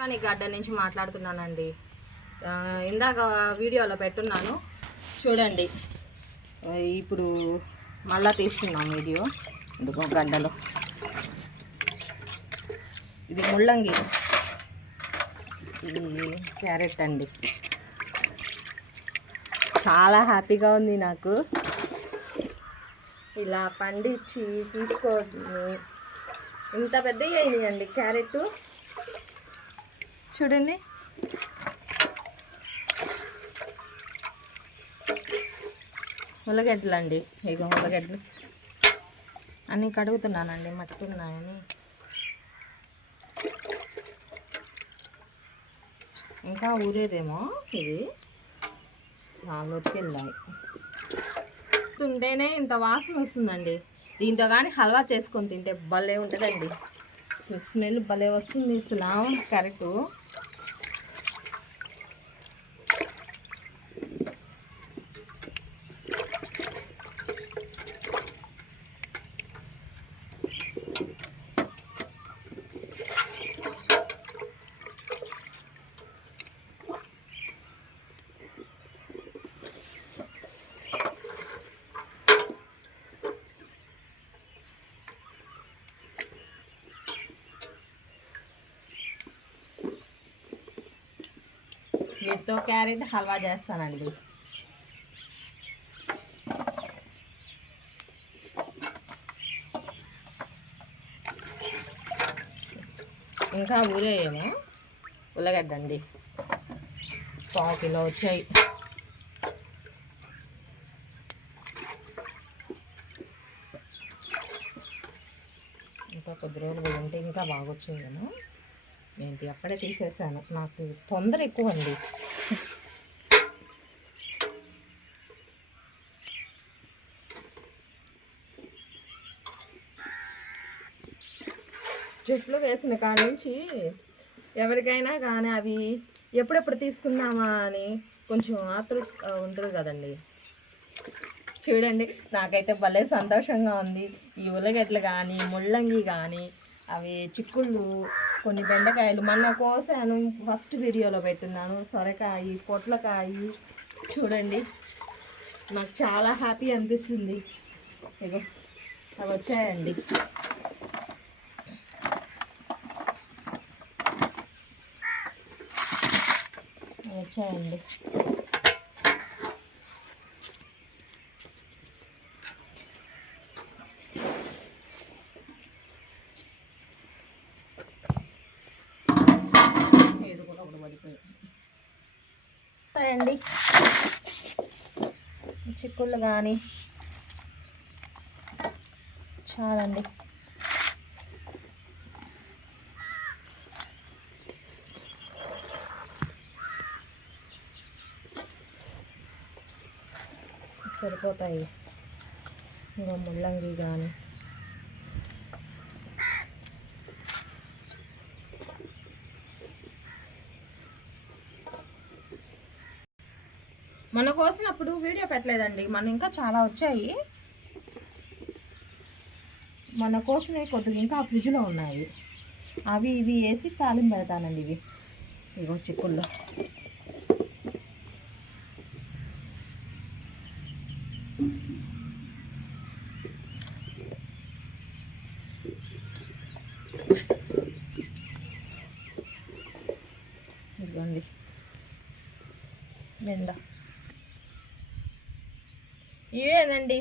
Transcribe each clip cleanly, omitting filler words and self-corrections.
Organic garden నుంచి మాట్లాడుతున్నానండి. ఇందాక వీడియోలో పెట్టున్నాను చూడండి. ఇప్పుడు మళ్ళా తీస్తున్నాం వీడియో. ఇందుకో గడ్డలో ఇది ముల్లంగి, ఇది క్యారెట్ అండి. చాలా హ్యాపీగా ఉంది నాకు ఇలా పండించి తీసుకోండి. ఇంత పెద్దగా అయినాయండి క్యారెట్ చూడండి. ఉల్లగడ్డలు అండి, ఇక ఉల్లగడ్డలు అన్నీ కడుగుతున్నానండి, మట్టి ఉన్నాయని. ఇంకా ఊరేదేమో ఇది, లోటుకెళ్ళాయి. తింటేనే ఇంత వాసన వస్తుందండి. దీంతో కానీ హల్వా చేసుకొని తింటే భలే ఉంటుందండి. స్మెల్ భలే వస్తుంది అసలు క్యారెట్. వీటితో క్యారెట్ హల్వా చేస్తానండి. ఇంకా ఊరేయేమో ఉల్లగడ్డ అండి, 1/4 కిలో వచ్చాయి. ఇంకా కొద్ది రోజులు ఉంటే ఇంకా బాగా వచ్చాయేమో. ఏంటి అక్కడే తీసేసాను, నాకు తొందర ఎక్కువ అండి. చెట్లు వేసిన కాడి నుంచి ఎవరికైనా కానీ అవి ఎప్పుడెప్పుడు తీసుకుందామా అని కొంచెం ఆతృత ఉంటుంది కదండి. చూడండి, నాకైతే భలే సంతోషంగా ఉంది. ఈ ఉల్లగడ్డలు కానీ, ముల్లంగి కానీ, అవి చిక్కుళ్ళు, కొన్ని బెండకాయలు మొన్న కోసాను, ఫస్ట్ వీడియోలో పెట్టున్నాను. సొరకాయ, పొట్లకాయ చూడండి. నాకు చాలా హ్యాపీ అనిపిస్తుంది. ఇగో అవి వచ్చాయండి. వచ్చాయండి. ఏడు కూడా ఒకటి పడిపోయాయి. చిక్కుళ్ళు కానీ చాలండి. సరిపోతాయి. ఇంకా ముల్లంగి కానీ మన కోసినప్పుడు వీడియో పెట్టలేదండి. మన ఇంకా చాలా వచ్చాయి. మన కోసినవి కొద్దిగా ఇంకా ఫ్రిడ్జ్లో ఉన్నాయి. అవి ఇవి వేసి తాలింపు పెడతానండి. ఇవి ఇగో చిక్కుళ్ళు. ఇదిగోండి బెండ. ఇవేనండి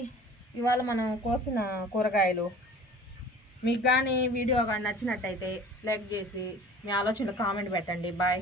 ఇవాళ మనం కోసిన కూరగాయలు. మీకు కానీ వీడియో కానీ నచ్చినట్టయితే లైక్ చేసి మీ ఆలోచనలు కామెంట్ పెట్టండి. బాయ్.